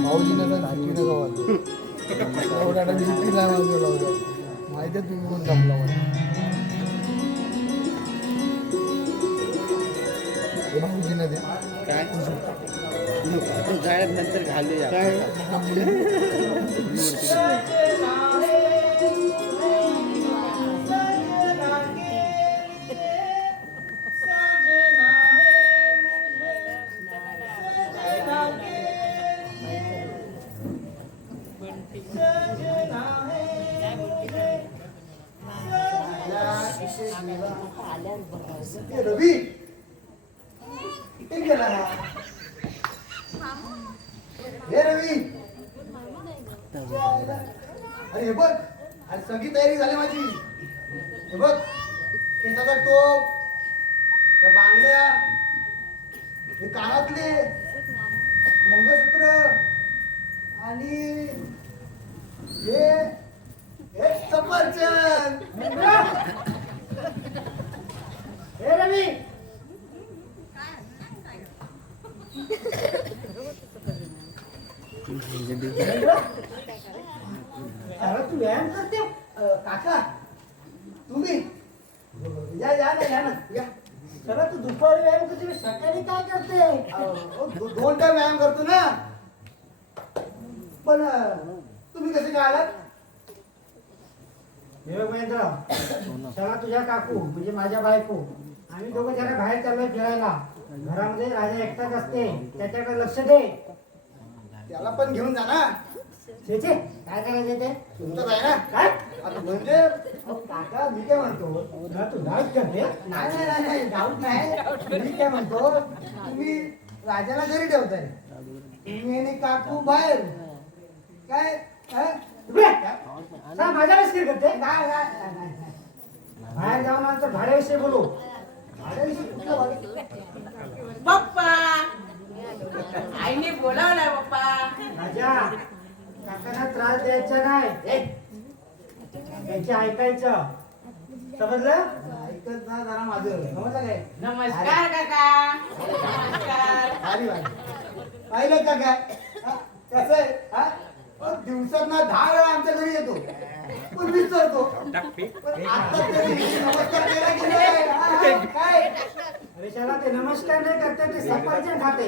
माऊली नका नाटी नका वाजू एवढ्या शिट्टी नाही वाजवला होता माहिती तुम्ही पण जमला भाऊजी ना ते काय नंतर घालूया रवी कुठे गेला हे रवी अरे हे बघ आज सगळी तयारी झाली माझी हे बघ केसाचा टोप त्या बांगड्या हे कानातले मंगळसूत्र आणि हे सफरचंद हे रवी तू व्यायाम करते काका तुम्ही या या ना या ना या सर तू दुपारी व्यायाम करते सकाळी काय करते दोन टाइम व्यायाम करतो ना पण तुम्ही कसे काय आलात महेंद्र चला तुझ्या काकू म्हणजे माझ्या बायको आम्ही दोघं जरा बाहेर चाललोय फिरायला घरामध्ये राजा एकटाच असते त्याच्याकडे लक्ष दे त्याला पण घेऊन जा ना छे काय करायचं ते तुमचं आहे ना काय आता म्हणजे काका मी काय म्हणतो तू डाऊट करते नाही डाऊट नाही मी काय म्हणतो तुम्ही राजाला घरी ठेवताय तुम्ही आणि काकू बाहेर काय माझ्या विषयी करते बाहेर जाऊन आमचं भाड्याविषयी बोलू पप्पा आईने बोलावलाय पप्पा राजा काकांना त्रास द्यायचा नाही त्याचे ऐकायचं समजलं ऐकत ना जरा माझं समजलं काय नमस्कार काका नमस्कार पाहिलं का काय कसं आहे दिवसात ना 10 वेळा आमच्या घरी येतो पण विचारतो काय अरे शाला ते नमस्कार नाही करते ते सफरचंद खाते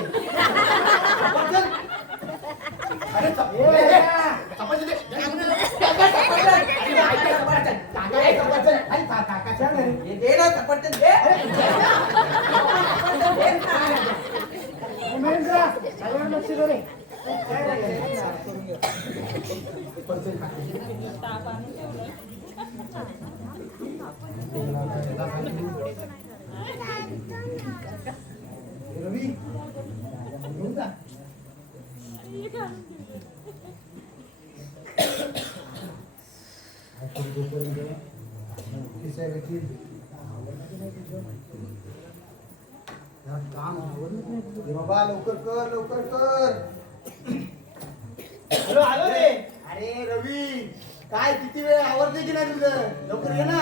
लक्ष दे रवी बाबा लवकर कर हॅलो आलो रे अरे रवी काय किती वेळ आवडते की नाही तुझं लवकर ये ना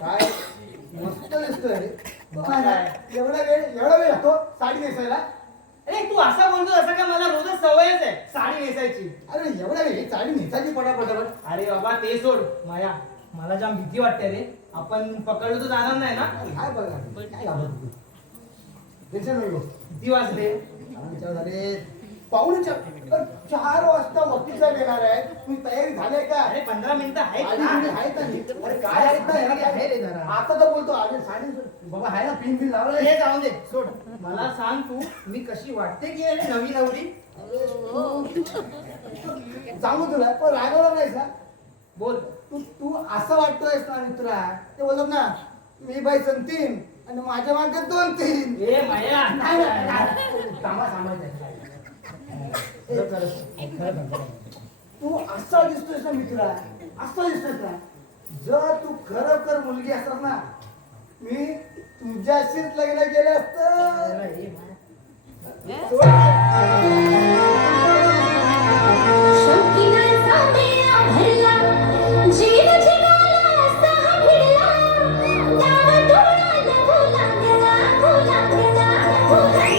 काय मस्त दिसतोय एवढा वेळ लागतो साडी नेसायला अरे तू असा बोलतो असं का मला रोजच सवयच आहे साडी नेसायची अरे एवढा वेळ साडी नेसायची पटापट अरे बाबा ते सोड माया मला जाम भीती वाटते रे आपण पकडलो तर जाणार नाही ना काय बघा काय टेन्शन नको किती वाजले झाले पाहुणे 4 वाजता वकीलचा येणार आहे. तुम्ही तयारी झाले का? अरे 15 मिनिटं आहेत आधी ना. तुम्ही आहेत ना? अरे काय आहेत ना? याला काय? आहे रे जरा. आता तर बोलतो अजून साडी बाबा आहे ना, पिन बिन लावलंय. हे जाऊन दे सोड. मला सांग तू मी कशी वाटते की अरे नवी नवरी. सांगू तुला पण रागवलं नाहीस ना. बोल. तू तू असं वाटतोयस ना मित्रा, ते बोलत ना मी बाई 3 आणि माझ्या मागे 2-3. ए माया. कामा सांभाळायचं. तू असा दिसतोयस ना मित्रा, असा दिसतोयस ना. जर तू खरोखर मुलगी असतात ना, मी तुझ्याशीच लग्न केलं असतं. शौकीनाचा मेळा भरला, जीव जिवाला असा भिडला, डावा डोळा फुलांगला, फुलांगला, फुलांगला.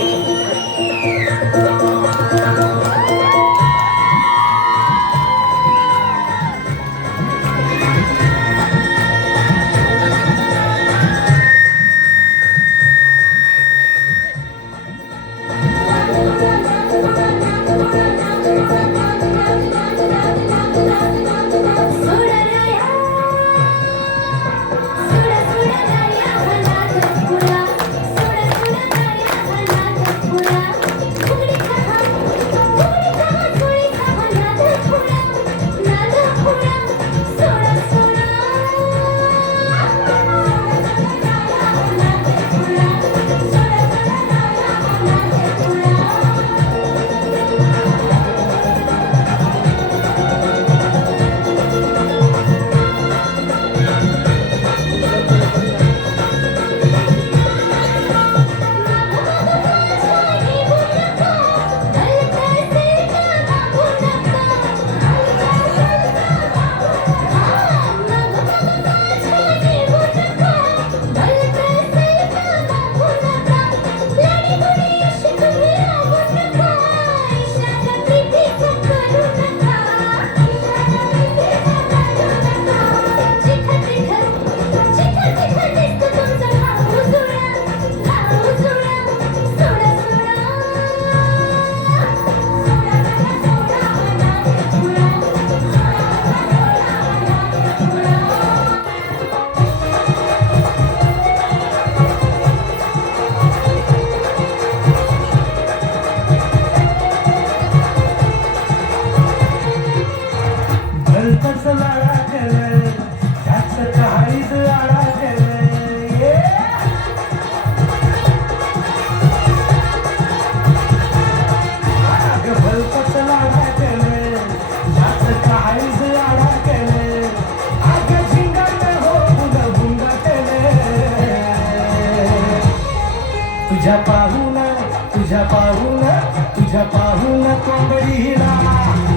तुझ्या पाहून कोंबडीला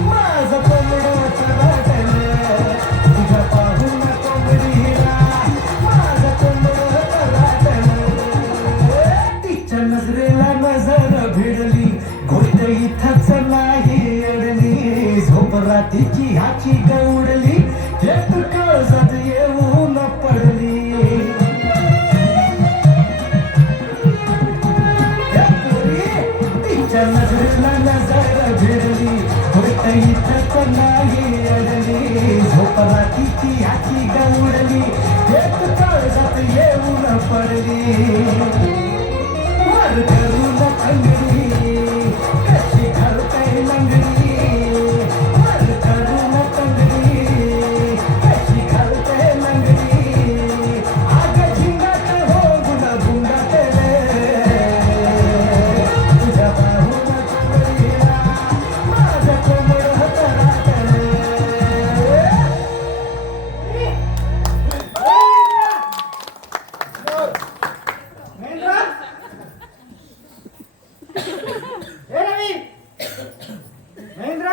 माझं कोंबड वाटलं. तुझ्या पाहून कोंबडीला माझं कोंबड वाटलं. तिच्या नजरेला नजर भिडली, गोष्ट इथंच नाही अडली. झोप रात्रीची ह्याची गवडली, एक काळजात येऊन पडली. नजरेला नजर भिडली, गोष्ट इथंच नाही अडली. झोप रात्रीची ह्याची गवडली, एक काळजात येऊन पडली. वर धरून अंगडी कशी घालताय लंगडी, वर धरून अंगडी कशी घालताय लंगडी. आग झिंगाट हो गुला भुंगाट तुझ्या पाहून कोंबडीला माझं कोंबड राहतलं. महेंद्र हे रवी महेंद्र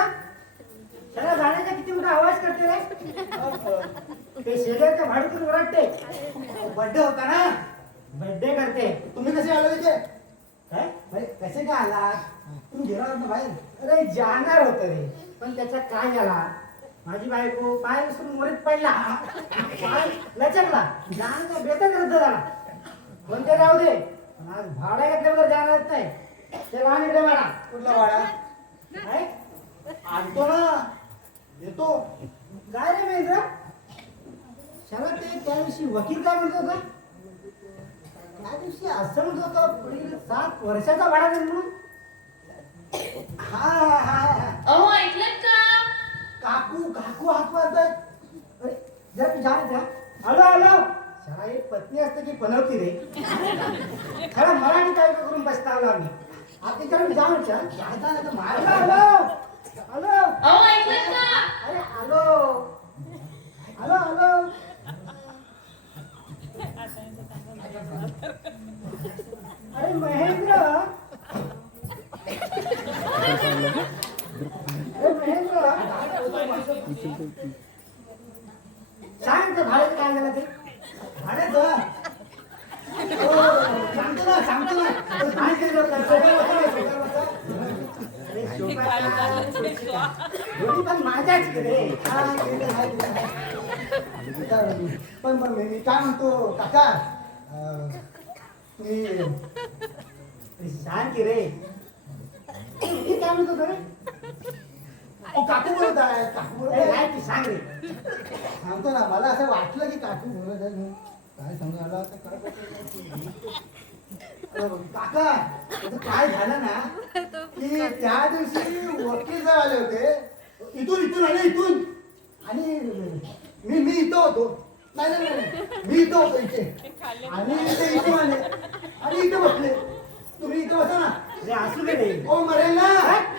त्याला जाण्याचा किती मोठा आवाज करते रे. ते शेजारच्या भाडीतून ओरडते. बर्थडे होता ना, बर्थडे करते. तुम्ही कसे आले तिथे? काय म्हणजे कसे काय आला? तुम्ही गेला ना बाहेर? अरे जाणार होत रे, पण त्याच्यात काय झाला, माझी बायको पाय विसरून मोरीत पडला, पाय लचकला, जाण्याचा बेतच रद्द झाला. पण ते राहू दे, पण आज भाडा घेतल्यावर जाणारच नाही. ते लहान इकडे वाडा. कुठला वाडा? काय आणतो ना येतो. काय रे महेंद्र, शाला ते त्या दिवशी वकील काय म्हणत होता? त्या दिवशी असं म्हणत होता पुढील 7 वर्षाचा भाडा देईल म्हणून. हा हा हा अहो ऐकलं का? काकू काकू हात मारतायत. अरे जरा तू जा रे जा. हॅलो हॅलो, शाळा एक पत्नी असते की बनवती रे. खरं मराठी काय करून बसतावला आम्ही. आता विचारून जा म्हटलं जायचा नाही तर मारला. हॅलो हॅलो, अहो ऐकलं का? अरे हॅलो हॅलो हॅलो. अरे महेंद्र, अरे महेंद्र, सांग तर भाड्याचं काय झालं ते. भाड्याचं सांगतो ना सांगतो ना. काय केलं दोन्ही पण माझ्याच रे. पण मी काय म्हणतो काका, तुम्ही सांग की रे. मी काय म्हणतो रे. काकू बोलत आहे. काकू बोलत आहे की सांग रे. सांगतो ना, मला असं वाटलं की काकू बोलत आहे. काय सांगू आला काका. काय झालं ना की त्या दिवशी वकील साहेब आले होते. इथून आले इथून. आणि मी इथं होतो. नाही मी इथं होतो इथे. आणि ते इथून आले आणि इथं बसले. तुम्ही इथं बसा ना. अरे असू दे रे. ओ मरेल ना,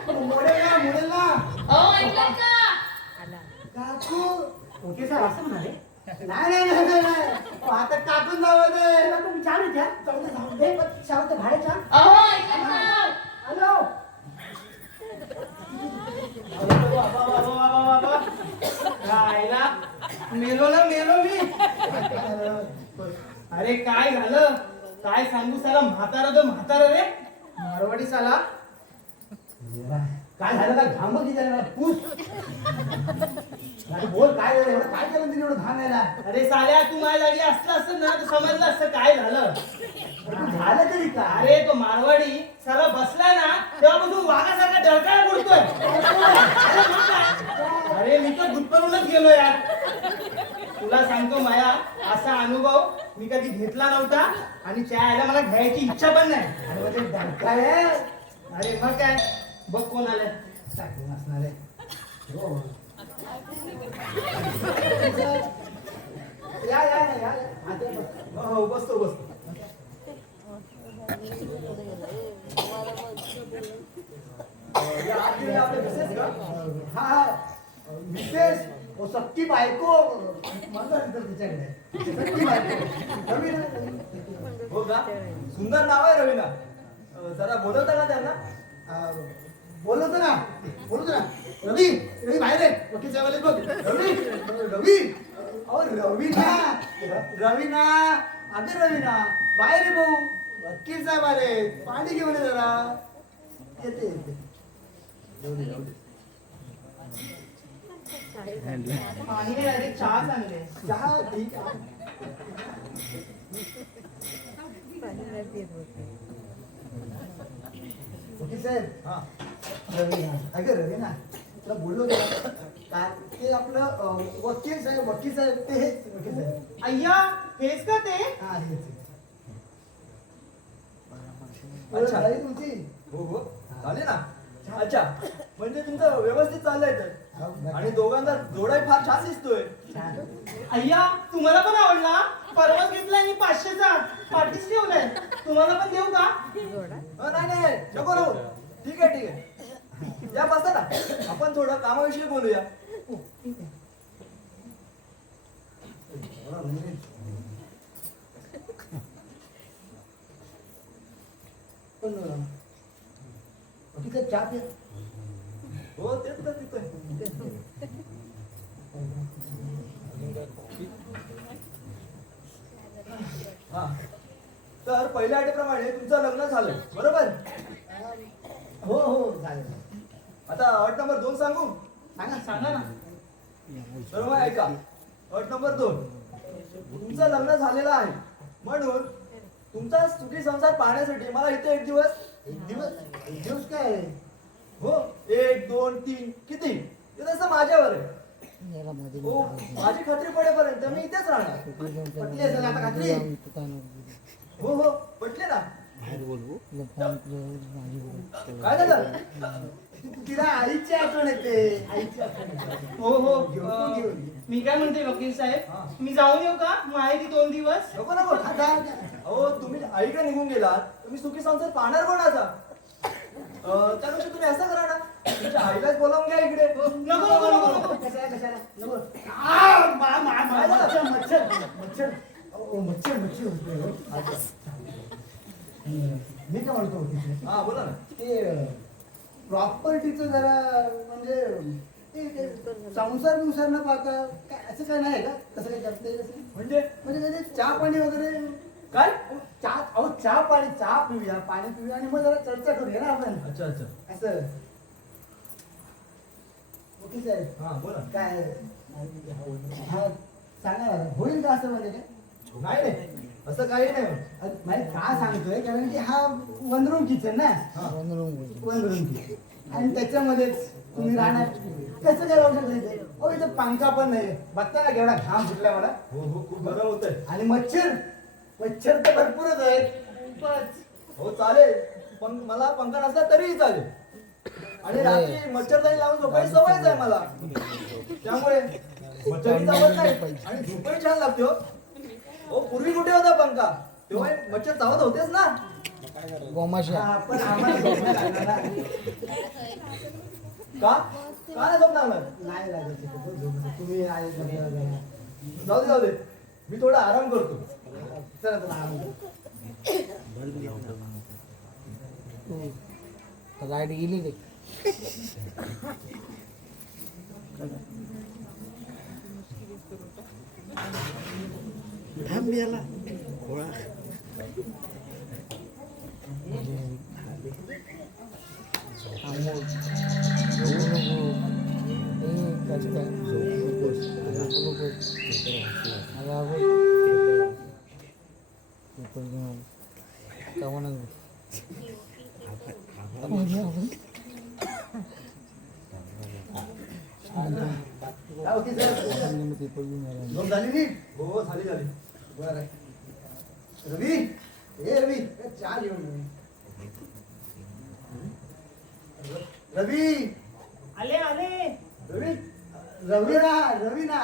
मोडेल ना. अहो ऐकलं का? काकू ओके सर असं म्हणाले. नाही आता काकून जावं ते. तुम्ही चालू द्या. जाऊ दे पण शाळेत भाड्याच्या. अहो ऐकलं का? हॅलो राहिला मेलो ना मेलो मी. अरे काय झालं काय सांगू. साला म्हातारा तो म्हातारा रे मारवाडी साला. काय झालं का घाम दिला पूस. बोल काय झालं. एवढं काय केलं तिने एवढं घाम यायला. अरे साल्या तू माझ्या जागी असलं असतं ना तर समजलं असतं काय झालं. झालं तरी काय. अरे तो मारवाडी साला बसलाय ना तेव्हापासून वाघासारखा डळकाळा पडतोय. अरे मग काय? अरे मी तर गुदपरूनच गेलो यार. तुला सांगतो माया असा अनुभव मी कधी घेतला नव्हता आणि त्या आयला मला घ्यायची इच्छा पण नाही. अरे म्हणजे डरकाळ आहे. अरे मग काय बघ कोण आलंय. टाकून असणार आहे. हो. या या या या. आता बस. हो बसतो. हा विशेष सक्की बायको माझा तिच्याकडे सक्की बायको रवीना. हो का सुंदर नाव आहे रवीना. जरा बोलवता का त्यांना. बोलवतो ना रवी बाहेर आहे. वकील साहेब आले बघ. रवी अहो रवीना अगं रवीना बाहेर आहे भाऊ. वकील साहेब आले. पाणी घेऊन ये जरा. येते पाणी नाही अरे चहा सांगले. चहा ठीक आहे. वकील साहेब हा रवीना अगं रवीना तुला बोललो होतो काय ते आपलं वकील साहेब ते हेच वकील साहेब. अय्या हेच का ते. हा हेच. अच्छा. झाली तुमची. हो चालेल ना. अच्छा म्हणजे तुमचं व्यवस्थित चाललंय तर. आणि दोघांचा जोडाही फार छान दिसतोय. छान. अय्या तुम्हाला पण आवडला. परवाच घेतलाय मी 500चा पाठीच ठेवलाय. तुम्हाला पण देऊ का. नाही नको ठीक आहे या बसा ना. आपण थोडं कामाविषयी बोलूया. पण वकील साहेब चहा प्या. हो तेच तर तिथे. हा तर पहिल्या अटीप्रमाणे तुमचं लग्न झालंय बरोबर. हो चालेल. आता अट नंबर 2 सांगू. सांगा ना. तर मग ऐका. अट नंबर 2 तुमचं लग्न झालेलं आहे म्हणून तुमचा सुखी संसार पाहण्यासाठी मला इथे एक दिवस एक दिवस काय हो 1 2 3 किती ते तसं माझ्यावर आहे. याला मध्ये हो माझी खात्री पडेपर्यंत मी इथेच राहणार. पटली असेल आता खात्री हो हो पटले ना. काय झालं? तिला आईची आठवण येते. आईची आठवण येते. हो हो घेऊन. मी काय म्हणते वकील साहेब, मी जाऊन येऊ का माहेरी 2 दिवस? नको नको आता अहो तुम्ही आईकडे निघून गेलात तुम्ही सुखी संसार पाहणार कोणाचा? त्यापेक्षा तुम्ही असं करा ना तुमच्या आईलाच बोलावून घ्या इकडे. नको नको नको नको. कशाला नको. काय झालं? मच्छर मच्छर मच्छर मच्छर होते हो. मी काय म्हणतो हा बोला ना. ते प्रॉपर्टीचं जरा म्हणजे ते संसार विंसार न पाहता काय असं काय नाही का? कसं काय जास्त आहे कसं? म्हणजे म्हणजे चहा पाणी वगैरे काय? चहा पिऊया पाणी पिऊया आणि मग जरा चर्चा करूया ना आपण. अच्छा अच्छा असं ओके साहेब हा बोला. काय हा सांगा ना, होईल का असं म्हणजे काय? नाही नाही असं काही नाही. म्हणजे का सांगतोय कारण की हा वन रूम किचन ना, वन रूम किचन आणि त्याच्यामध्येच तुम्ही राहणार कसं काय राहू शकतो इथे? हो इथे पंखा पण नाही, बघता ना केवढा घाम फुटला मला. हो हो खूप गरम होतंय. आणि मच्छर मच्छर तर भरपूरच आहेत खूपच. हो चालेल पण मला पंखा नसला तरीही चालेल. आणि रात्री मच्छरदाणी लावून झोपायची सवयच आहे मला. त्यामुळे मच्छरही चावत नाही आणि झोपही छान लागते हो. हो पूर्वी कुठे होता पंखा तेव्हा मच्छर चावत होतेच ना. गोमाशा हा, पण आम्हाला झोप नाही लागणार ना. का का नाही झोप लागणार? नाही लागत तिथे, झोप नाही. तुम्ही आहे समजा. जाऊ दे मी थोडा आराम करतो. चला चला आराम करू. लाईट गेली रे. काय होती सर? झोप झाली नीट? हो झाली झाली. बरं. रवी ए रवी ए, चहा घेऊन ये. रवी आले आले. रवी रवी ना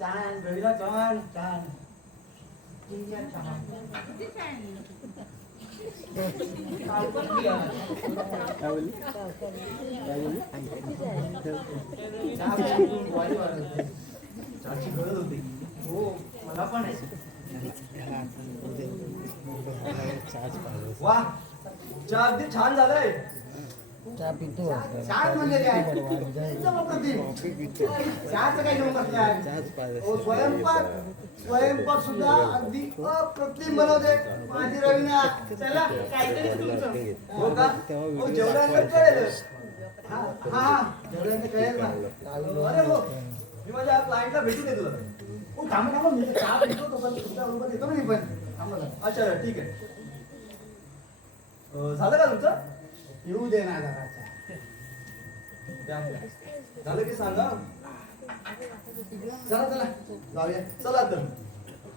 छान रवीला छान छान चहा. चहा पिऊन बॉडी वाढवते. चहाची गरज होती. हो मला पण आहे. वा चहा अगदी छान झालाय. चहा पितो छान म्हणजे काय? एकदम अप्रतिम. चहाचं काय घेऊन बसलाय? ओ, स्वयंपाक सुद्धा अगदी अप्रतिम बनवते माझी रवीना. चला काहीतरी तुमचं. हो का? हो जेवढ्यांना कळेल. हा हा जेवढ्यांचं कळेल ना. अरे हो मी माझ्या क्लायंटला भेटून येतो जरा. ओ, थांबा मी चहा पितो तोपर्यंत तुमच्या बरोबर येतो मी पण. थांबा जरा. अच्छा ठीक आहे. झालं का तुमचं? येऊ दे ना जरा चहा. झालं की सांगा. चला चला जाऊया. चला तर.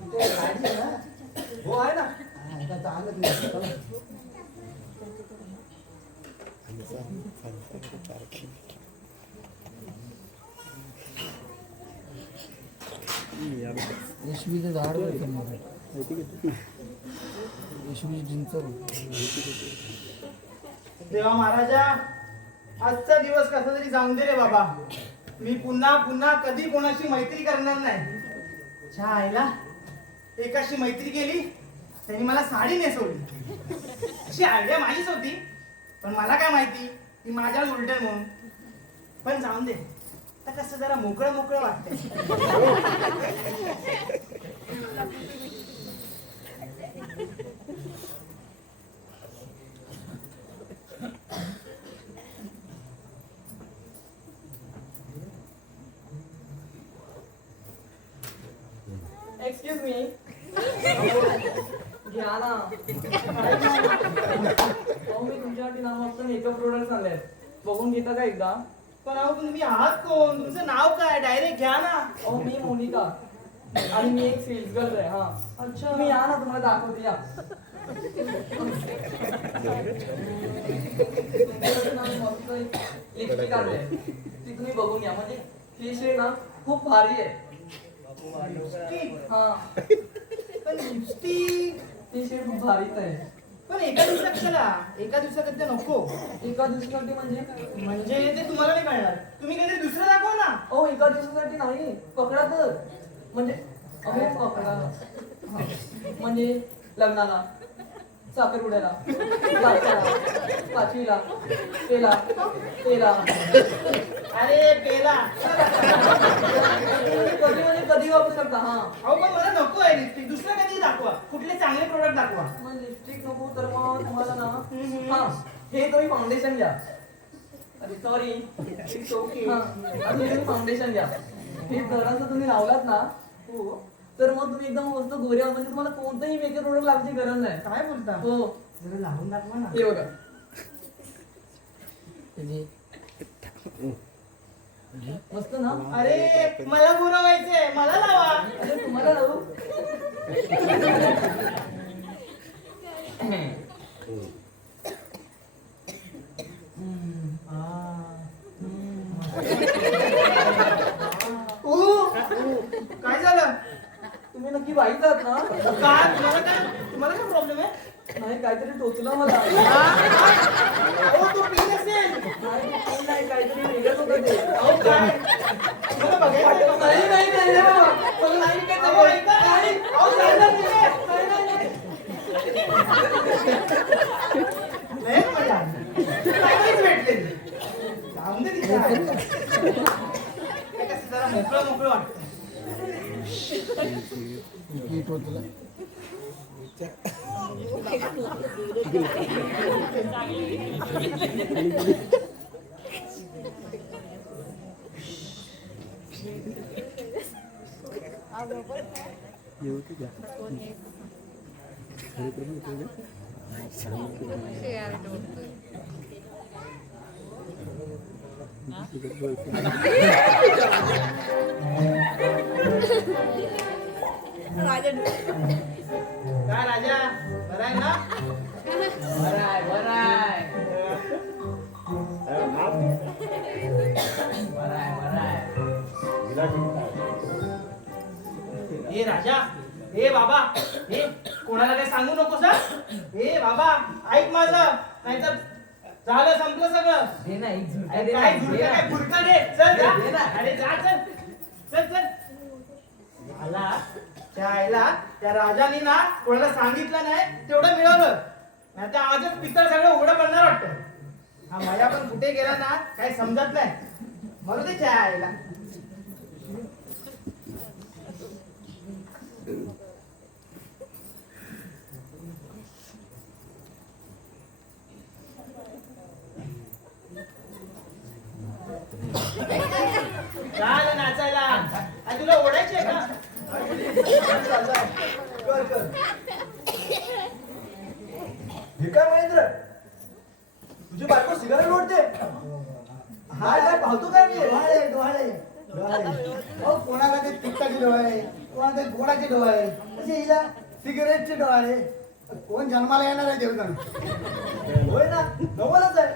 तिथे गाडी आहे ना? हो आहे ना. हा, आता चालत नाही. चला. यशवीचं झाड यशवी चिंच. देवा महाराजा आजचा दिवस कसा तरी जाऊन दे रे बाबा. मी पुन्हा पुन्हा कधी कोणाशी मैत्री करणार नाही. छा आईला एकाशी मैत्री केली त्यांनी मला साडी नेसवली. अशी आयडिया माझीच होती पण मला काय माहिती ती माझ्या उलटन म्हणून. पण जाऊन दे आता कसं जरा मोकळं मोकळं वाटतंय. एक्सक्यूज मी घ्या ना. अहो मी तुमच्यासाठी नाव मेकअप प्रोडक्ट आणले आहेत. बघून घेता का एकदा? पण अहो तुम्ही आहात कोण? तुमचं नाव काय? डायरेक्ट घ्या ना. अहो मी मोनिका आणि मी एक सेल्स गर्ल आहे. हा अच्छा, तुम्ही या ना, तुम्हाला दाखवते या. लिपस्टिक आणले, ती तुम्ही बघून या. म्हणजे ही शेड ना खूप भारी आहे. लिपस्टिक? हा पण लिपस्टिक ती शेड खूप भारीच आहे. पण एका दिवसात चला, एका दिवसात ते नको. एका दिवसासाठी म्हणजे? म्हणजे ते तुम्हाला नाही कळणार. तुम्ही काहीतरी दुसरं दाखवा ना. अहो एका दिवसासाठी नाही, पकडा तर. म्हणजे अहो पकडा. हा. म्हणजे लग्नाला, साखरपुड्याला, बारशाला, पाचवीला, पेला, पेला. अरे पेला. कधी म्हणजे कधी वापरू शकता. हा अहो पण मला नको आहे लिपस्टिक. दुसरं काहीतरी दाखवा. कुठले चांगले प्रोडक्ट दाखवा. मग लिपस्टिक नको तर मग तुम्हाला ना, हा हे तुम्ही फाउंडेशन घ्या. अरे सॉरी, तुम्ही फाउंडेशन घ्या. हे जरासं तुम्ही लावलात ना, हो, तर मग तुम्ही एकदम मस्त गोऱ्या, म्हणजे तुम्हाला कोणतंही मेकअप प्रोडक्ट लावायची गरज नाही. काय बोलता? हो, जरा लावून दाखवा ना. हे बघा. मस्त ना? अरे मला गोरं व्हायचंय, मला लावा. अरे तुम्हाला लावू? काय झालं? तुम्ही नक्की वाईट आहात ना? काय तुम्हाला काय प्रॉब्लेम आहे? नाही, काहीतरी टोचलं मला. अहो तो पिन असेल. नाही, काहीतरी वेगळंच होतं ते. अहो काय? मला बघायचं नाही, नाही, नाही, नाही बाबा. मला नाही काय अहो, ते. ऐका. नाही. अहो, चाललं तिथे. नाही, नाही, नाही. लयच मजा आली. चांगलीच भेटले. जाऊन दे तिथे. ते कसं जरा मोकळं वाटतं. किती टोचलं? काय राजा बरं आहे ना? बरं आहे, बरं आहे. बरं आहे, बरं आहे. हे राजा, हे बाबा, हे कोणाला काही सांगू नको सर. हे बाबा ऐक माझं, नाहीतर झालं संपलं सगळं. दे ना, एक झुरका अरे दे ना, काय दे झुरका ना. काय फुरका दे. चल जा. दे ना. अरे जा चल. चल चल. आला त्या आईला त्या राजानी ना कोणाला सांगितलं नाही तेवढं मिळवलं. नाही तर आजच पितळ सगळं उघडं पडणार वाटतं. हा माया पण कुठे गेला ना काही समजत नाही. म्हणून ते त्या आईला चाल नाचायला. आणि तुला ओढायची आहे का? कर कर. हे काय महेंद्र, तुझी बायको सिगारेट ओढते? हाय काय पाहतो काय मी? डोहाळे डोहाळे डोहाळे. अहो कोणाला ते तिखटाचे डोहाळे, कोणाला ते गोडाचे डोहाळे, तसे हिला सिगरेटचे डोहाळे. कोण जन्माला येणार आहे देवगण? होय ना, नवलच आहे.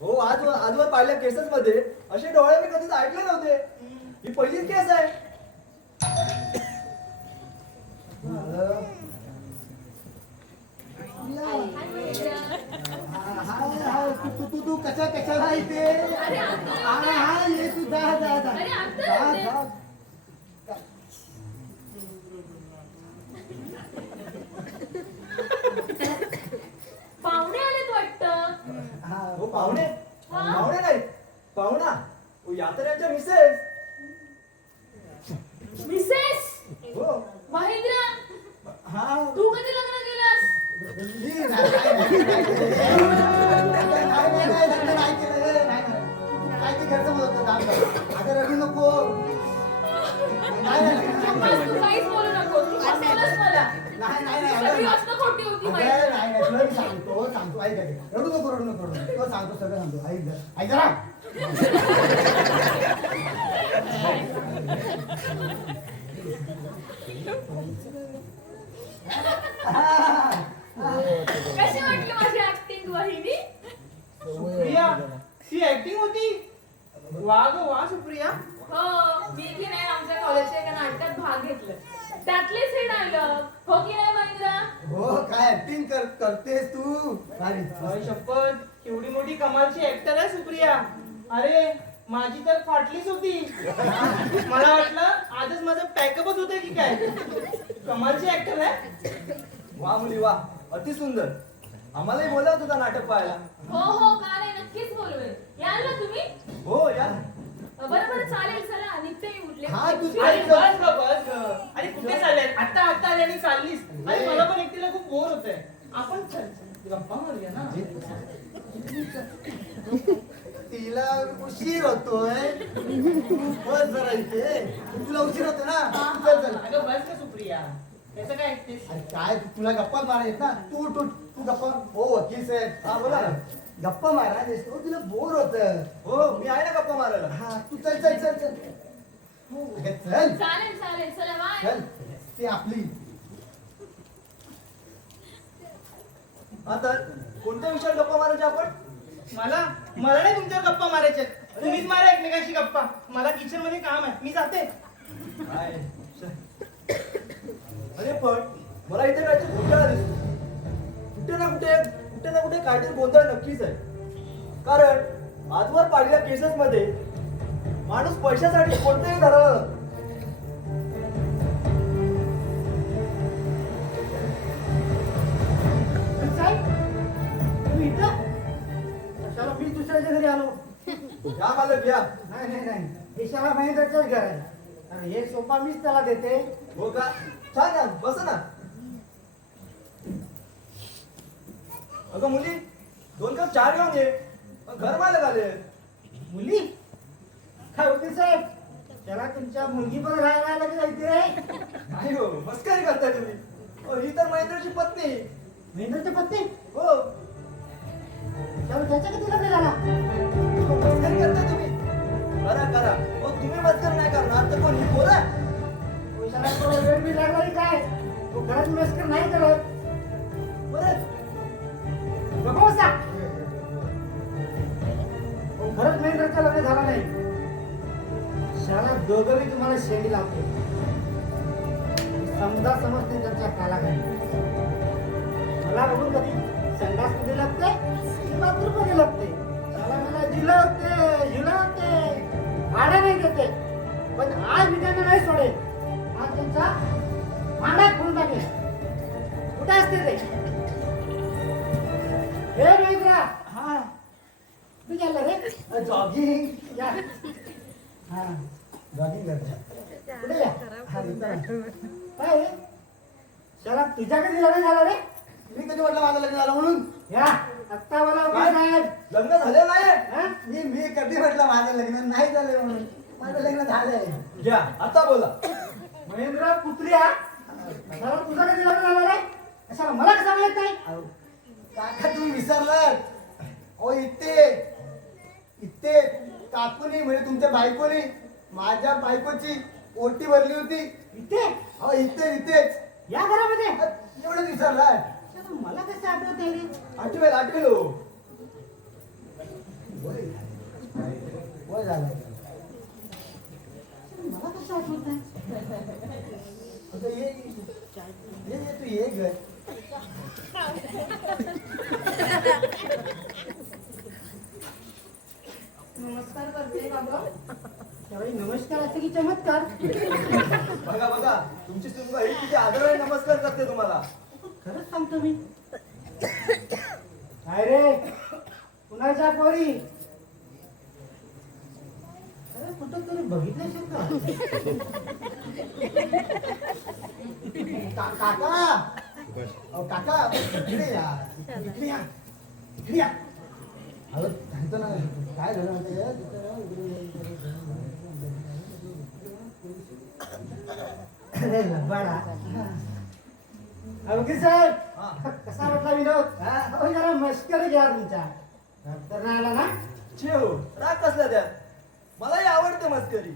हो, आजवर पाहिल्या केसेस मध्ये असे डोळे मी कधीच ऐकले नव्हते. ही पहिलीच केस आहे. तू कशाला इथे? हा ये तू जा जा जा अरे, आता जा येते. जा. पाहुणे आलेत वाटतं. हो पाहुणे? हा. पाहुणे नाही, पाहुणा. हो, या तर यांच्या मिसेस. मिसेस हो. महेंद्र, हा तू कधी लग्न केलंस? नाही लग्न नाही केलं. नाही काय ते घरचं बोलत आता रडू नको. बस, तू काहीच बोलू नको. तू फसवलंस मला. नाही सगळी गोष्ट खोटी होती अगं, माहिती. नाही तुला मी सांगतो सांगतो ऐक ऐक रडू नको रडू नको रडू नको. तुला सांगतो सगळं सांगतो ऐक जरा कशी वाटली माझी ऍक्टिंग वहिनी? सुप्रिया ती ऍक्टिंग होती. वा ग वा सुप्रिया. हो मी की नाही आमच्या कॉलेजच्या एका नाटकात भाग घेतला. त्यातलेच हे डायलॉग हो की नाही महेंद्र? हो काय ऍक्टिंग करतेस तू अरे शपथ केवढी मोठी कमालची ऍक्टर आहे सुप्रिया. अरे माझी तर फाटलीच होती. मला वाटलं आजच माझं पॅकअपच होतं की काय. कमालची ऍक्टर आहे. वा मुली वा अति सुंदर. आम्हालाही बोलवत होता नाटक पाहायला. हो हो का नाही नक्कीच बोलवेल. याल ना तुम्ही? हो या बरं बरं चालेल चला निघते उठले. हा, तू अरे बस ग बस ग. अरे कुठे चालले आता आता आले आणि चाललीस. अरे मला पण एकटीला खूप बोर होतंय. आपण गप्पा मारूया ना. तिला उशीर होतोय. बस जरा इथे तुला उशीर होतो ना. चल चल अगं बस का सुप्रिया. त्याचं काय ऐकतेस? अरे काय तुला गप्पा मारायत ना. तू तू गप्पा हो वकील साहेब हा बोला ना. गप्पा मारा हो तिला बोर होत. हो मी आहे ना गप्पा मारायला. हा तू चल चल चल चल अगं, चल चालेल चालेल चला बाय. चल ती आपली. आता कोणत्या विषयावर गप्पा मारायच्या आपण? मला नाही तुमच्यावर गप्पा मारायच्या. तुम्हीच मारा एकमेकांशी गप्पा. मला किचन मध्ये काम आहे मी जाते. काय? अरे पण मला इथे काहीतरी घोटाळा दिसतो. कुठे ना कुठे काहीतरी गोंधळ नक्कीच आहे. कारण आजवर पाडलेल्या केसेस मध्ये माणूस पैशासाठी कोणत्याही धराला जातो. साहेब तुम्ही इथं कशाला मी दुसऱ्याच्या घरी आलो? या मालक या. नाही नाही नाही हे शाळा महेंद्रचंच घर आहे. अरे हे सोफा मीच त्याला देते. हो का? छान छान बस ना. अगं मुली 2 कप चहा घेऊन ये. घर मालक आले. मुली काय होते साहेब त्याला तुमच्या मुलगी पण राहायला की जायचे रे? नाही हो मस्करी करताय तुम्ही. हो, ही तर महेंद्रची पत्नी. महेंद्रची पत्नी हो त्याला त्याच्या किती लग्न झाला? हो, मस्करी करताय तुम्ही. करा करा. हो तुम्ही मस्करी नाही करणार तर कोण ही बोला. पैशाला थोडा वेळ बी लागला की काय तो घरात मस्कर नाही करत. बरं बघू बसा खरंच महेंद्रचं लग्न झालं नाही. शाळा दोघंही तुम्हाला शेंडी लावते. समजा समजते त्यांच्या कालाखाली. मला बघून कधी संडास मध्ये लागते बाथरूम मध्ये लागते. शाळा मला झिलवते भाडा नाही देते. पण आज मी त्यांना नाही सोडेल. आज त्यांचा भाडा खोलून टाकेल. कुठे असते ते? हे महेंद्रा हा तू चालला रे? जॉगिंग. या हा जॉगिंग करता. पुढे या. हा इथं आहे. काय रे? शाला तुझ्या कधी लग्न झालं रे? मी कधी म्हटलं माझं लग्न झालं म्हणून? या आत्ता मला काय? उभे साहेब. लग्न झालं नाही. हा? मी कधी म्हटलं माझं लग्न नाही झालं म्हणून? माझं लग्न झालंय. घ्या आता बोला. महेंद्र पुत्रिया शाला तुझं कधी लग्न झालं रे? शाला मला कसं माहित नाही? काका तुम्ही विसरलात. ओ इथे काकूनी म्हणजे तुमच्या बायकोनी माझ्या बायकोची ओटी भरली होती. इथे अहो इथेच. या घरामध्ये एवढं विसरलात. शाला मला कसं आठवत आहे रे? आठवेल हो. वय झालं. मला कसं आठवत नाही? आता ये तू ये घर. नमस्कार करते बाबा. त्यावेळी नमस्कार असते की चमत्कार? बघा तुमची सुनबाई ही किती आदराने नमस्कार करते तुम्हाला. खरंच सांगतो मी. काय रे कुणाच्या पोरी? अरे कुठं तरी बघितल्याशिवाय काका अहो काका इकडे या. अहो सांगतो ना काय झालं माहिती आहे? अरे लबाडा. वकील साहेब कसा वाटला विनोद हो जरा मस्करी घ्या तुमच्या तर नाही आला ना ठेव राग कसला त्यात मलाही आवडते मस्करी.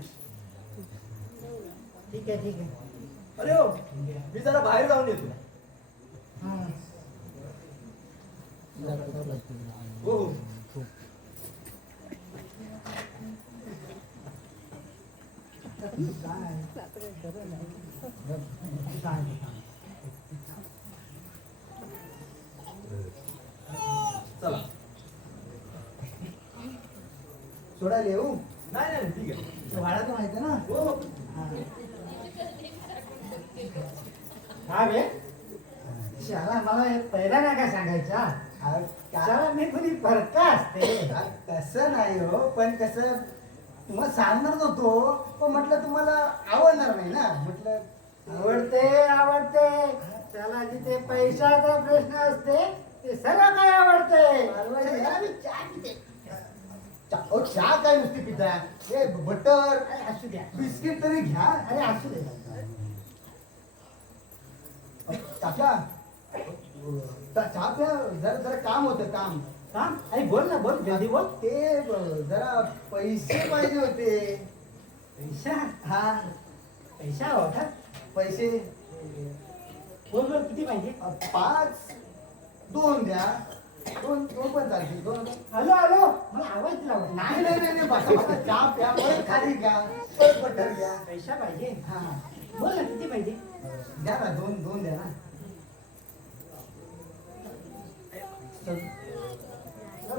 ठीक आहे ठीक आहे अरे हो मी जरा बाहेर जाऊन येतो. हा. हो हो चला. सोडायला येऊ नाही नाही ठीक आहे. भाडा तर माहिती ना हो हो. हा बे शाला मला हे पहिला नाही का सांगायचा शाला मी कोणी फरका असते तसं नाही हो पण कसं तुम्हाला सांगणार नव्हतो पण म्हटलं तुम्हाला आवडणार नाही ना म्हटलं आवडते त्याला जिथे पैशाचा प्रश्न असते ते सर्व काय आवडते चहा काय नुसती पिता हे बटर अरे असू द्या बिस्किट तरी घ्या. अरे असू दे चाचा चहा प्या जरा जरा काम होतं काम. हा अरे बोल ना बोल जल्दी बोल ते जरा पैसे पाहिजे होते. पैसा हा पैसा होता पैसे बोल बोल किती पाहिजे 5 2 द्या. दोन पण चालतील 2. हॅलो हॅलो मला आवाज दिला होता. नाही नाही नाही नाही, बसा बसा चहा प्या परत खाली घ्या परत बटर घ्या. पैसा पाहिजे हा बोल ना किती पाहिजे द्या ना 2 द्या ना.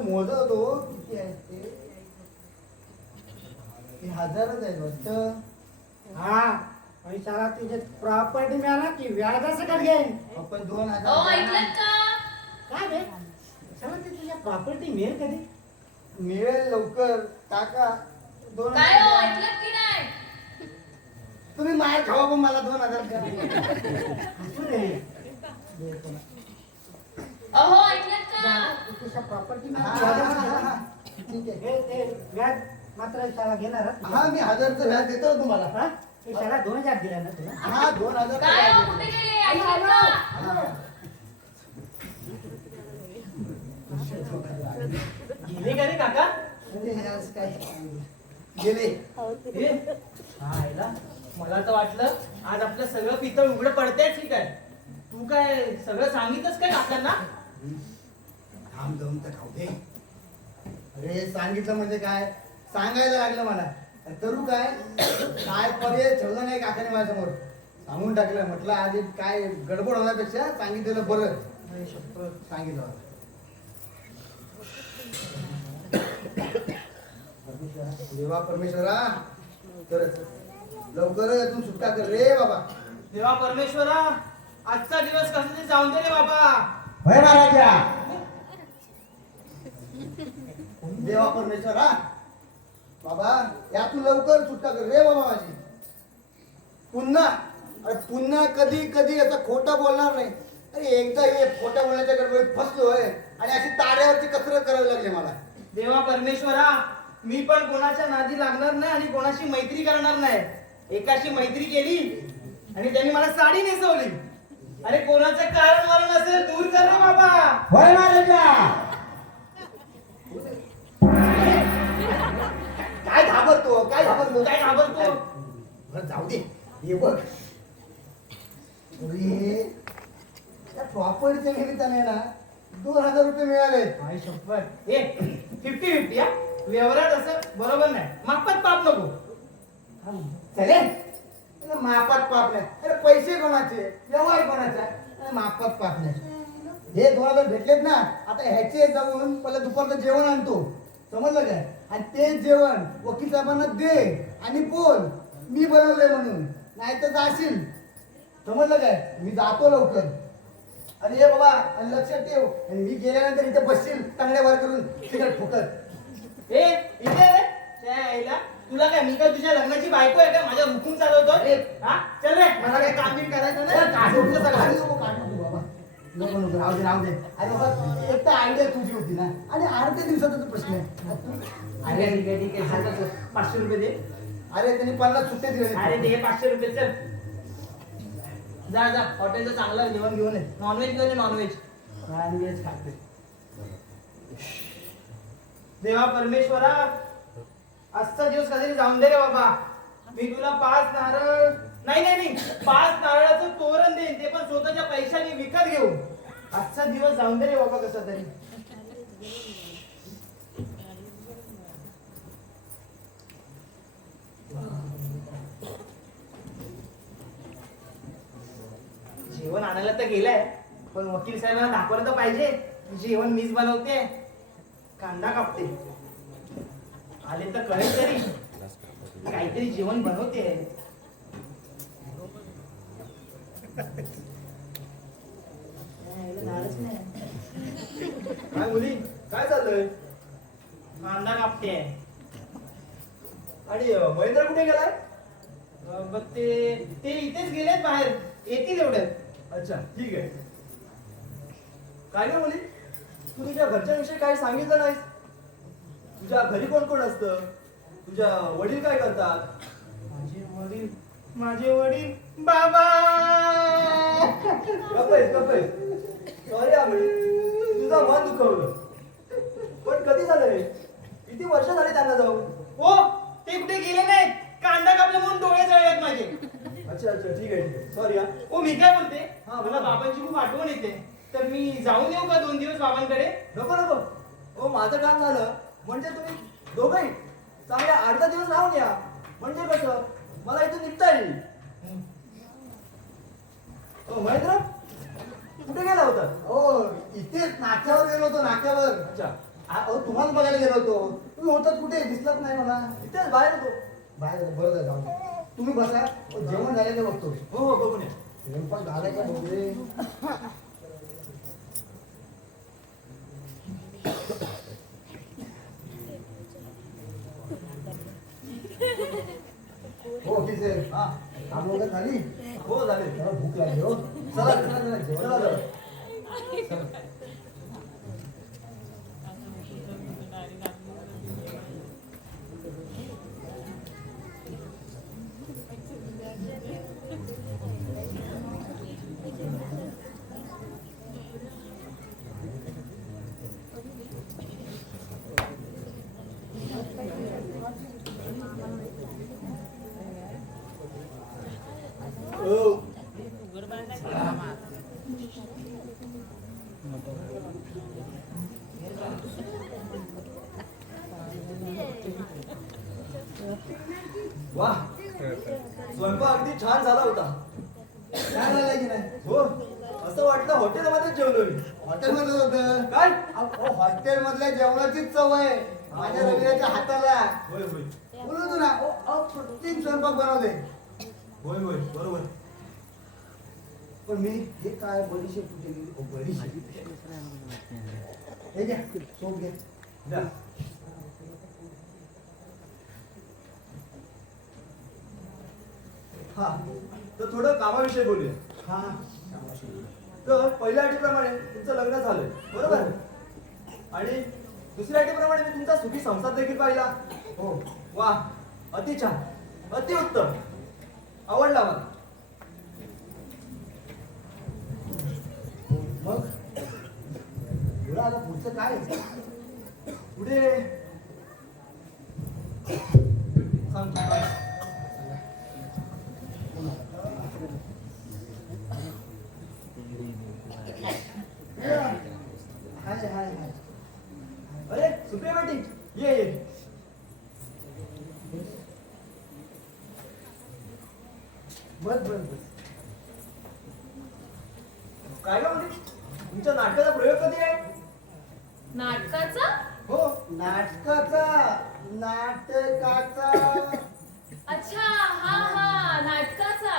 मोजत होतो किती आहे ते 1000च आहेत वाटतं. हा पैशाला तुझे प्रॉपर्टी मिळाला की व्याजासकट घेईन आपण ओ 2000 ऐकलं का काय बे चला ते तुझ्या प्रॉपर्टी मिळेल कधी मिळेल लवकर काका. काय हो 2000 ऐकलं की नाही तुम्ही मार खावा पण मला 2000 द्या. असू दे अहो ऐकलं का तुझ्या प्रॉपर्टी हा, हा, हा. ठीक आहे. ते व्याज मात्र शाळा घेणार हा मी 1000चं व्याज देतो तुम्हाला. हा ते शाळा 2000 दिला ना तुला हा 2000 काय हो कुठे गेले ऐकलं का हा. गेले का रे काका? अरे आज काय गेले. हे? हा आईला मला तर वाटलं आज आपलं सगळं पितळ उघडं पडतंय ठीक आहे. तू काय सगळं सांगितलंस काय काकांना? थांब जाऊन तर खाऊ दे. अरे सांगितलं म्हणजे काय सांगायला लागलं मला आणि करू काय काय पर्याय ठेवला नाही काकाने माझ्यासमोर. सांगून टाकलं म्हटलं आधी काय गडबड होण्यापेक्षा सांगितलेलं बरं. सांगितलं देवा परमेश्वरा तरच लवकर यातून सुटका कर रे बाबा. देवा परमेश्वरा आजचा दिवस कसा तरी जाऊन दे रे बाबा. होय महाराजा. देवा परमेश्वरा बाबा यातून लवकर सुटका कर रे बाबा माझी. पुन्हा कधी कधी असं खोटं बोलणार नाही. अरे एकदा हे खोटं बोलण्याच्या गडबडीत फसलोय आणि अशी ताऱ्यावरची कसरत करावी लागली मला. देवा परमेश्वरा मी पण कोणाच्या नादी लागणार नाही आणि कोणाशी मैत्री करणार नाही. एकाशी मैत्री केली आणि त्यांनी मला साडी नेसवली. अरे कोणाचं कारण वारण असेल दूर कर रे बाबा. होय महाराजा. काय घाबरतो काय घाबरतो काय घाबरतो? बरं जाऊ दे. हे बघ अरे त्या प्रॉपर्टीच्या निमित्ताने ना 2000 रुपये मिळाले. आई शपथ. ए 50-50 या व्यवहारात असं बरोबर नाही. मापात पाप नको. चालेल मापात पाप नाही. अरे पैसे कोणाचे व्यवहार कोणाचा अरे मापात पाप नाही. हे 2000 भेटलेत ना आता ह्याचे जाऊन पहिलं दुपारचं जेवण आणतो समजलं काय आणि ते जेवण वकील साहेबांना दे आणि बोल मी बनवलंय म्हणून नाही तर जाशील समजलं काय. मी जातो लवकर. आणि हे बाबा आणि लक्षात ठेव आणि मी गेल्यानंतर इथे बसशील चांगल्या वर करून सिगरेट फुकत. ए इथे रे त्या आईला तुला काय मी काय तुझ्या लग्नाची बायको आहे का माझ्या हुकूम चालवतो? हा चल रे मला काय काम बिम करायचं नाही. सोडलं सगळं. नको नको राहू दे राहू दे. अरे बाबा एक तर आयडिया तुझी होती ना आणि अर्ध्या दिवसाचा प्रश्न आहे. अरे ठीक आहे ठीक आहे सांगतो. 500 रुपये दे. अरे त्यांनी 50 सुट्टे दिले. अरे दे 500 रुपये चल. जा जा हॉटेलचं चांगलं जेवण घेऊन ये. नॉनव्हेज घेऊन ये नॉनव्हेज. नॉनव्हेज खाते. देवा परमेश्वरा आजचा दिवस कधी जाऊन दे रे बाबा. मी तुला 5 नारळ नाही 5 नारळाचं तोरण देईन, ते पण स्वतःच्या पैशाने विकत घेऊ. आजचा दिवस जाऊन दे रे बाबा कसा तरी. जेवण आणायला तर गेलाय, पण वकील साहेबांना दाखवलं तर पाहिजे जेवण मीच बनवते. कांदा कापते, आले तर कळेल तरी काहीतरी जेवण बनवते. काय मुली काय चाललंय? कांदा कापते. आणि महेंद्र कुठे गेलाय? बघ ते इथेच गेलेत बाहेर, येतील एवढ्यात. अच्छा ठीक आहे. काय नाही मुली, तू तुझ्या घरच्यांविषयी काही सांगितलं नाहीस. तुझ्या घरी कोण कोण असतं? तुझ्या वडील काय करतात? माझे वडील बाबा. कपय सॉरी आम्ही तुझं मन दुखवलं. पण कधी झालं रे? किती वर्ष झाली त्यांना जाऊन? हो ते कुठे गेले नाहीत, कांदा कापले म्हणून डोळे जळलेत माझे. अच्छा ठीक आहे सॉरी हा. हो मी काय बोलते, हा, मला बाबांची खूप आठवण येते, तर मी जाऊन येऊ का 2 दिवस बाबांकडे? नको हो माझं काम झालं म्हणजे तुम्ही दोघंही चांगले 8-10 दिवस राहून या. म्हणजे कसं मला इथून निघता येईल. हो महेंद्र कुठे गेला होता? हो इथेच नाक्यावर गेलो होतो, नाक्यावर. अच्छा तुम्हाला बघायला गेलो होतो. तुम्ही होतात कुठे? दिसलाच नाही मला. इथेच बाहेर होतो. बाहेर बरं झालं, जाऊ दे. तुम्ही बसा, जेवण झालं का बघतो. हो बघून या. स्वयंपाक झाला का बघू दे. हो ठीक आहे. हा काम वगैरे झाली? हो झाले. मला भूक लागली हो. चला जेवण चला. वा स्वयंपाक अगदी छान झाला होता. काय झालं की नाही? हो असं वाटलं हॉटेलमध्येच जेवलो मी. हॉटेलमध्ये होतं काय? हॉटेल मधल्या जेवणाचीच चव आहे माझ्या रवीच्या हाताला. होय बोलतो ना अप्रतिम स्वयंपाक बनवले. होय बरोबर. पण मी हे काय बडीशेप कुठे गेली? बडीशेप हे घ्या, सोप घ्या. द्या. हा तर थोडं कामाविषयी बोलूया. हा तर पहिल्या अटीप्रमाणे तुमचं लग्न झालंय बरोबर. आणि दुसऱ्या अटीप्रमाणे मी तुमचा सुखी संसार देखील पाहिला. हो वा अति छान, अति उत्तम, आवडला मला. मग पुढे आता पुढचं काय? पुढे सांगतो. हाय हाय हाय. अरे सुप्रिया बेटी ये. बस बस बस. काय का म्हणजे तुमच्या नाटकाचा प्रयोग कधी आहे? नाटकाचा? हो नाटकाचा अच्छा हा नाटकाचा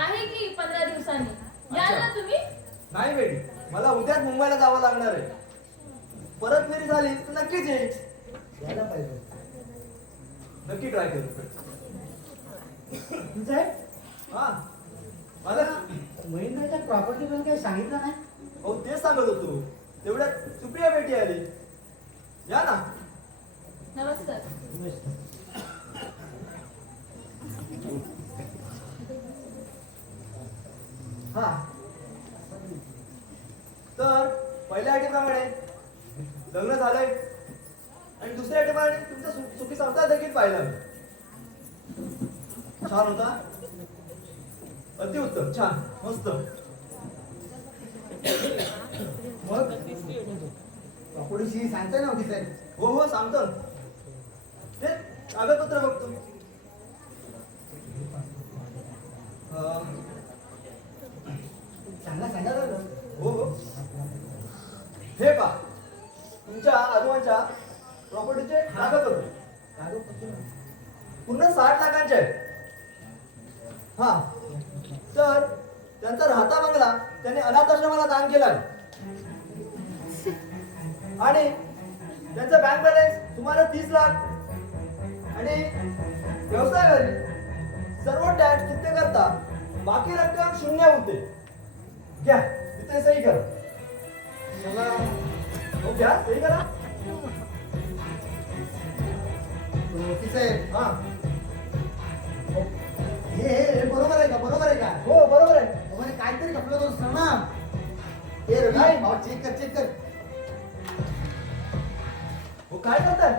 आहे की 15 दिवसांनी याल ना तुम्ही? नाही बेटी, मला उद्याच मुंबईला जावं लागणार आहे. परत फेरी झाली तर नक्कीच येईल. यायला पाहिजे. नक्की ट्राय करू. तुमचं आहे? हा मला महेंद्रच्या प्रॉपर्टी बद्दल काही सांगितलं नाही. हो तेच सांगत होतो. तेवढ्यात सुप्रिया बेटी आली. या ना. नमस्कार. हा तर पहिल्या अटीप्रमाणे लग्न झालंय आणि दुसऱ्या अटीप्रमाणे तुमचा सुखी संसार देखील पाहिला. छान होता, अतिउत्तम, छान, मस्त. मग प्रॉपर्टीशी सांगताय ना वकील साहेब? हो हो सांगतो. ते कागदपत्र बघतो. सांगा सांगा जरा. हो हो हे पा तुमच्या आजोबांच्या प्रॉपर्टीचे कागदपत्र पूर्ण 60 लाखांचे आहेत. हा तर त्यांचा राहता बंगला त्यांनी अनाथ आश्रमाला दान केला आहे आणि त्यांचा बँक बॅलन्स सुमारे 30 लाख आणि व्यवसायावरील सर्व टॅक्स चुकते करता बाकी रक्कम शून्य होते. घ्या तिथे सही करा. हो घ्या सही करा. वकील साहेब, हा हे बरोबर आहे का? बरोबर आहे का? हो बरोबर आहे. तुम्हाला काहीतरी घपलं होतं सर ना. हे रवी, भाऊ चेक कर चेक कर. हो काय करताय?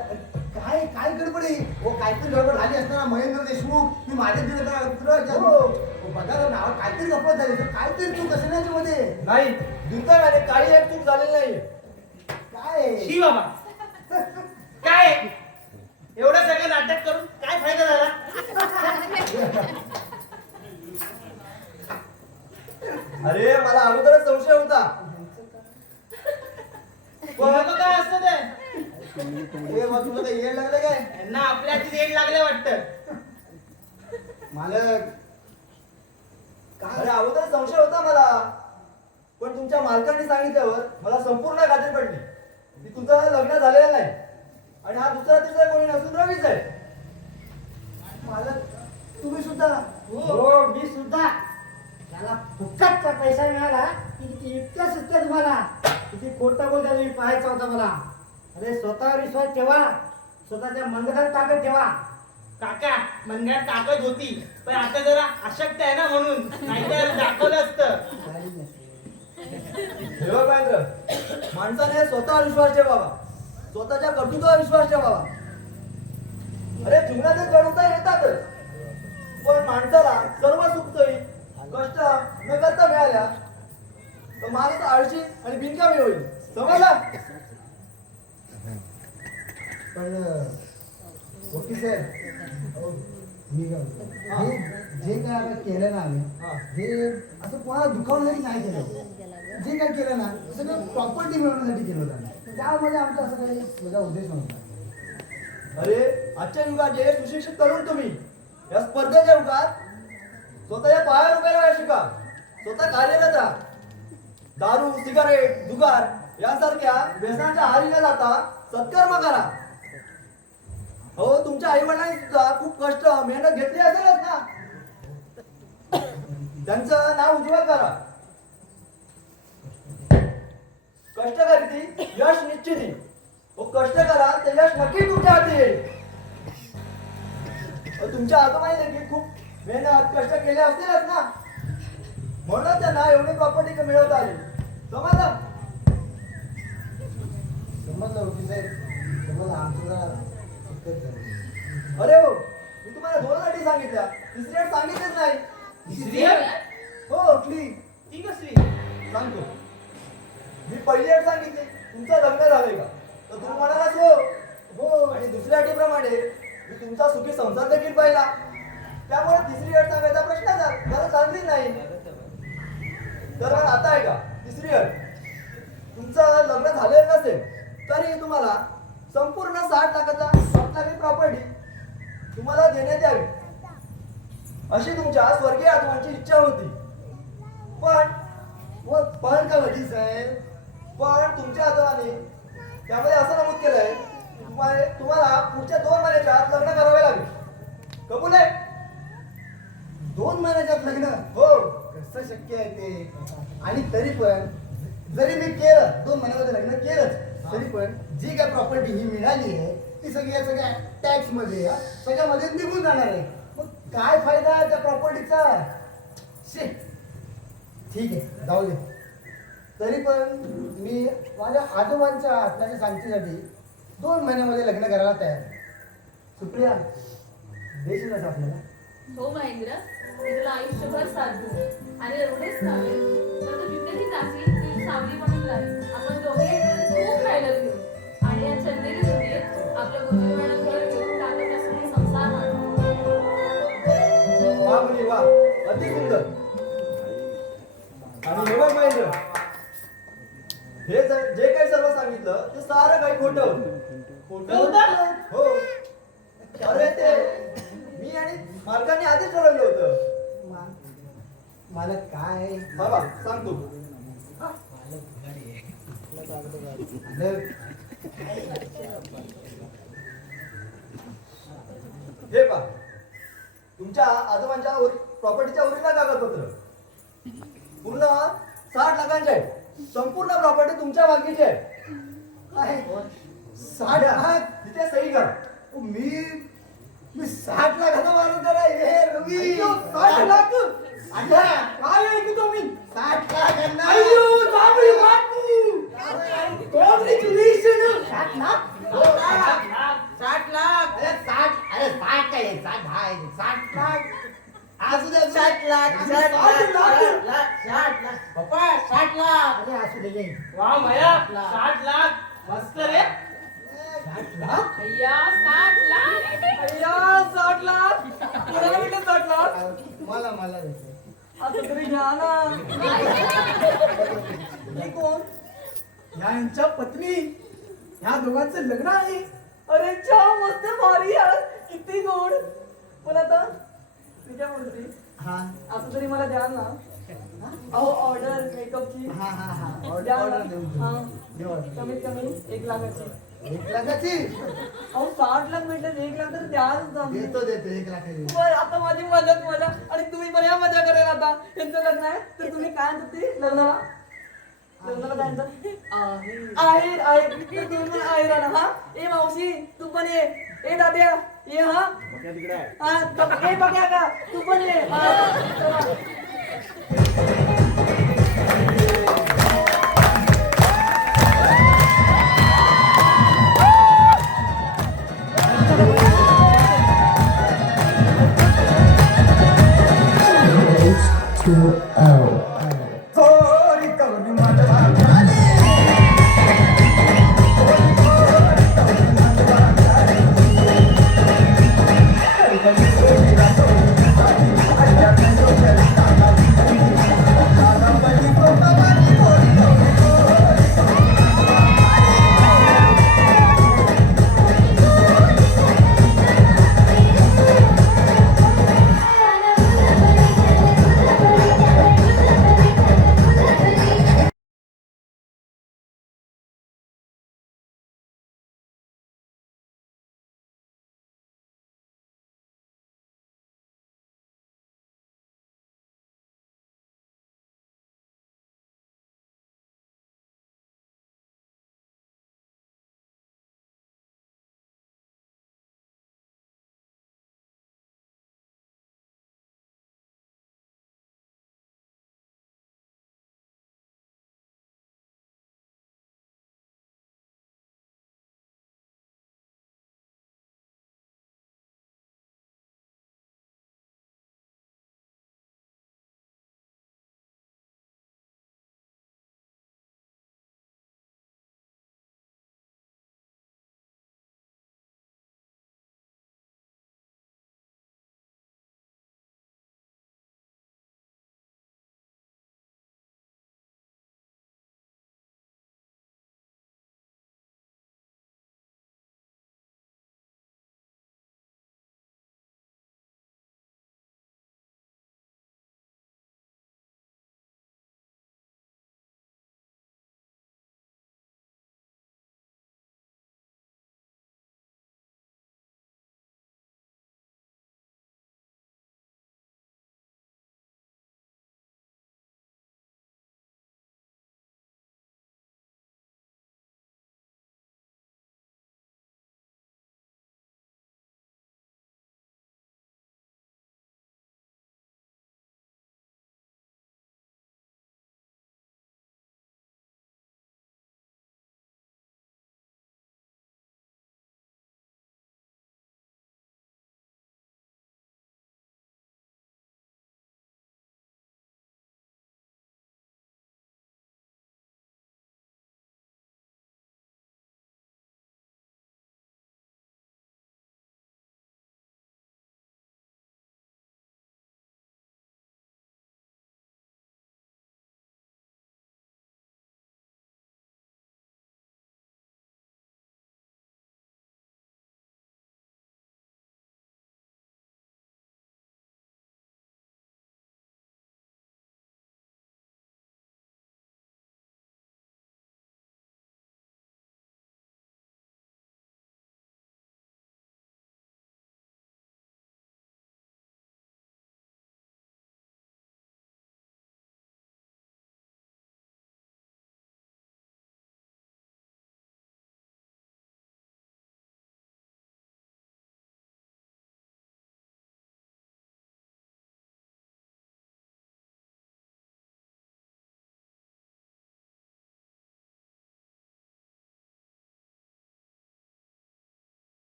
काय काय गडबड आहे? हो काहीतरी गडबड झाली असताना महेंद्र देशमुख मी माझ्या दिलं हो. बघा ना नाव काहीतरी गप्पा झाली तर काहीतरी चूक असेल ना याच्यामध्ये. नाही दुर्दैवाने काही एक चूक झालेली नाही. काय शी बाबा काय एवढं सगळं नाटक करून काय फायदा झाला? अरे मला अगोदरच संशय होता. लोकं काय असतं ते हे मग तुला काही येड लागलं काय? यांना आपल्या हाती येड लागले वाटतं. मालक अरे अगोदर संशय होता मला पण तुमच्या मालकांनी सांगितल्यावर मला संपूर्ण खात्री पडली की तुझं लग्न झालेलं नाही आणि हा दुसरा तिसरा कोणी नसून रवीच आहे. मालक तुम्ही सुद्धा? हो मी सुद्धा. त्याला फुकटचा पैसा मिळाला की किती इतकं सुचतं तुम्हाला. किती खोटं बोलता तुम्ही पाहायचा होता मला. अरे स्वतःवर विश्वास ठेवा, स्वतःच्या मनगटात ताकद ठेवा. काका मनगटात ताकद होती पण आता जरा अशक्त आहे ना म्हणून नाहीतर दाखवलं असतं. हे बघ महेंद्र, माणसाने स्वतःवर विश्वास ठेवावा, स्वतःच्या कर्तृत्वावर विश्वास ठेवावा. अरे जीवनात चढ-उतार येतातच पण माणसाला सर्व सुखसोयी कष्ट न करता मिळाल्या तर माणूस आळशी आणि बिनकामी होईल. समजला? पण वकील साहेब, मी काय म्हणतो, हा. जे काय आता केलं ना आम्ही हा. हे असं कोणाला दुखावण्यासाठी नाही केलं. जे काय केलं ना सगळं प्रॉपर्टी मिळवण्यासाठी केलं होतं आम्ही. त्यामध्ये आमचा असं काही वेगळा उद्देश नव्हता. अरे आजच्या युगात जे सुशिक्षित तरुण तुम्ही या स्पर्धेच्या युगात स्वतःच्या पायावर उभे राहायला शिका, स्वतः कार्यरत राहा. दारू, सिगारेट, जुगार यासारख्या व्यसनाच्या आहारी न जाता सत्कर्म करा. हो तुमच्या आई वडिलांनी सुद्धा खूप कष्ट मेहनत घेतली असेलच ना. त्यांचं नाव उज्ज्वल करा. कष्ट करीती यश निश्चिती. हो कष्ट करा ते यश नक्की तुमच्या हाती येईल. तुमच्या आजोबांनी देखील खूप मेहनत कष्ट केले असतीलच ना म्हणून त्यांना एवढी प्रॉपर्टी मिळवता आली. समजलं? समजलं वकील साहेब, समजलं. आमचं जरा दिक्कत झाली. अरे हो मी तुम्हाला 2 अटी सांगितल्या, तिसरी अट सांगितलीच नाही. तिसरी अट? हो कुठली ती कसली? सांगतो. मी पहिली अट सांगितली तुमचं लग्न झालंय का तर तुम्ही म्हणालाच हो. हो आणि दुसऱ्या अटीप्रमाणे मी तुमचा सुखी संसार देखील पाहिला. त्यामुळे तिसरी अट सांगायचा प्रश्न जरा चांगली नाही. तर मग आता आहे का तिसरी अट, तुमचं लग्न झालेलं नसेल तरी तुम्हाला संपूर्ण 60 लाखाची प्रॉपर्टी तुम्हाला देण्यात यावी अशी तुमच्या स्वर्गीय आजोबांची इच्छा होती. पण का वकील साहेब? पण तुमच्या आजोबांनी त्यामध्ये असं नमूद केलंय तुम्हाला पुढच्या 2 महिन्याच्या आत लग्न करावे लागेल. कबूल आहे? 2 महिन्याच्यात लग्न? हो. कसं शक्य आहे ते? आणि तरी पण जरी मी केलं 2 महिन्यामध्ये लग्न केलंच तरी पण जी काय प्रॉपर्टी ही मिळाली आहे ती सगळ्या टॅक्स मध्ये सगळ्यामध्ये निघून जाणार आहे. मग काय फायदा त्या प्रॉपर्टीचा? ठीक आहे जाऊ दे. तरी पण मी माझ्या आजोबांच्या आत्म्याच्या शांतीसाठी 2 महिन्यामध्ये लग्न करायला तयार आहे. सुप्रिया देशील ना आपल्याला? हो महेंद्र, मी तुला आयुष्यभर साथ देईन. आणि एवढेच नव्हे तर तू जिथेही जाशील ती सावली म्हणून राहील. आपण दोघे एकत्र खूप खायला घेऊ आणि या चंदेरी दुनियेत आपल्या गुरुजीवाला घर घेऊन टाकत असलेली संसार मांडू. वा मुली वा, अति सुंदर. आणि हे बघ महेंद्र, जे काही सर्व सांगितलं ते सारं काही खोटं होतं. खोटं होतं? हो. अरे ते मी आणि मालकाने आधीच ठरवलं होतं. मला काय बाबा सांगतो. हे पहा, तुमच्या आजोबांच्या प्रॉपर्टीच्या ओरिजिनल कागदपत्र पूर्ण 60 लाखांचे आहे. संपूर्ण प्रॉपर्टी तुमच्या मालकीची आहे. काय 60 लाख? तिथे सही करा. मी 60 लाखाचा माणूस आहे. हे रवी अय्यो, 60 लाख? अण्णा, काय ऐकतो मी? 60 लाख अण्णा. अय्यो, चांगली बापू. Congratulations. 60 लाख? 60 लाख अरे 60 काय 60 आहे 60 लाख. असू दे 60 लाख 60 लाख पप्पा 60 लाख अरे असू दे ये. वा माया, 60 लाख मस्त रे. 60 लाख? अय्या 60 लाख. अय्या 60 लाख कुणाला भेटले 60 लाख मला देते. आता तरी घ्या ना. हे कोण? यांच्या पत्नी ह्या दोघांचं लग्न आहे. अरे चा मस्त भारी यार, किती गोड. पण आता मी काय म्हणते, हा असं तरी मला द्या ना. अहो ऑर्डर मेकअपची हा हा हा द्या ऑर्डर ना. देऊ हा. देऊ order. कमीत कमी 1 लाखाची. 1 लाखाची अहो 60 लाख भेटले 1 लाख तर द्याच ना. देतो 1 लाखाची. बरं आता माझी मजाच मजा. आणि तुम्ही पण या मजा करायला आता. यांचं लग्न आहे तर तुम्ही काय म्हणतात ते लग्नाला काय म्हणतात? आहेर आहेर तर तुम्ही पण आहेर आहे ना. हा ए मावशी तू पण ये. ए दाद्या ये. हा हा ए बघ्या का तू पण ये. हा चला.